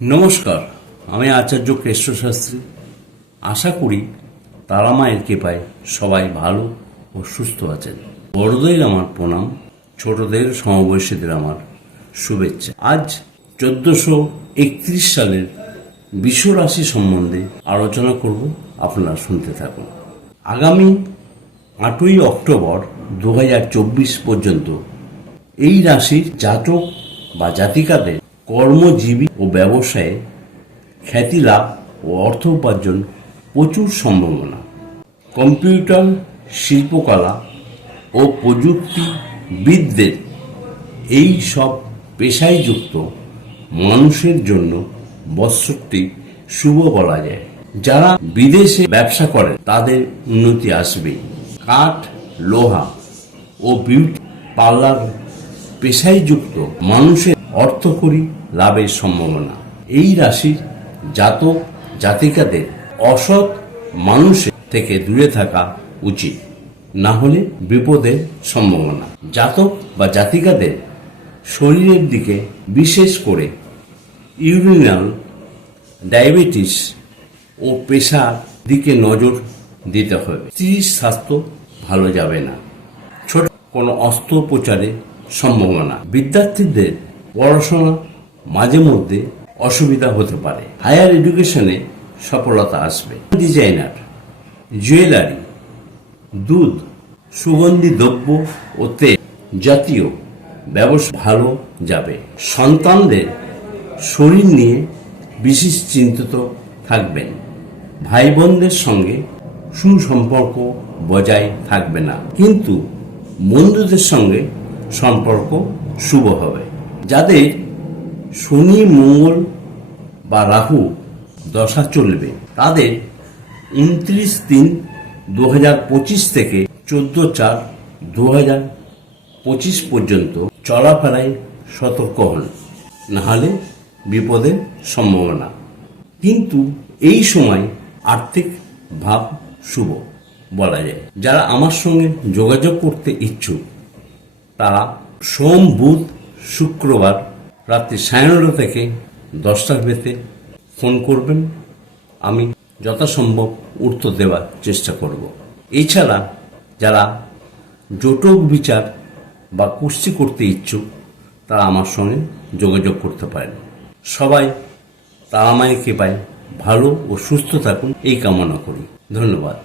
নমস্কার, আমি আচার্য কেশব শাস্ত্রী। আশা করি তারা মায়ের কৃপায় সবাই ভালো ও সুস্থ আছেন। বড়দের আমার প্রণাম, ছোটদের সমবয়সীদের আমার শুভেচ্ছা। আজ 1431 সালের বৃষ রাশি সম্বন্ধে আলোচনা করব, আপনারা শুনতে থাকুন। আগামী 8ই অক্টোবর 2024 পর্যন্ত এই রাশির জাতক বা জাতিকাদের কর্মজীবী ও ব্যবসায়ে খ্যাতি লাভ ও অর্থ উপার্জন প্রচুর সম্ভাবনা। কম্পিউটার, শিল্পকলা ও প্রযুক্তিবিদদের এই সব পেশায় যুক্ত মানুষের জন্য বৎসরটি শুভ বলা যায়। যারা বিদেশে ব্যবসা করেন তাদের উন্নতি আসবে। কাঠ, লোহা ও বিউটি পার্লার পেশায় যুক্ত মানুষের অর্থকরী লাভের সম্ভাবনা। এই রাশির জাতক জাতিকাদের অসৎ মানুষের থেকে দূরে থাকা উচিত, না হলে বিপদের সম্ভাবনা। জাতক বা জাতিকাদের শরীরের দিকে, বিশেষ করে ইউরিনাল ডায়াবেটিস ও পেশার দিকে নজর দিতে হবে। স্ত্রীর স্বাস্থ্য ভালো যাবে না। ছোট কোনো অস্ত্রোপচারের সম্ভাবনা। বিদ্যার্থীদের পড়াশোনা মাঝে মধ্যে অসুবিধা হতে পারে। হায়ার এডুকেশনে সফলতা আসবে। ডিজাইনার, জুয়েলারি, দুধ, সুগন্ধি দ্রব্য ও তেল জাতীয় ব্যবসা ভালো যাবে। সন্তানদের শরীর নিয়ে বিশেষ চিন্তিত থাকবেন। ভাই বোনদের সঙ্গে সুসম্পর্ক বজায় থাকবে না, কিন্তু বন্ধুদের সঙ্গে সম্পর্ক শুভ হবে। যাদের শনি, মঙ্গল বা রাহু দশা চলবে তাদের 29/3/2025 থেকে 14/4/2025 পর্যন্ত চলাফেরায় সতর্ক হন, নাহলে বিপদের সম্ভাবনা। কিন্তু এই সময় আর্থিক ভাব শুভ বলা যায়। যারা আমার সঙ্গে যোগাযোগ করতে ইচ্ছুক তারা সোম, বুধ, শুক্রবার রাত্রি 9:30 থেকে 10টার ভেতরে ফোন করবেন। আমি যথাসম্ভব উত্তর দেওয়ার চেষ্টা করব। এছাড়া যারা জটক বিচার বা কুস্তি করতে ইচ্ছুক তারা আমার সঙ্গে যোগাযোগ করতে পারেন। সবাই তারা মায়ের কৃপায় ভালো ও সুস্থ থাকুন এই কামনা করি। ধন্যবাদ।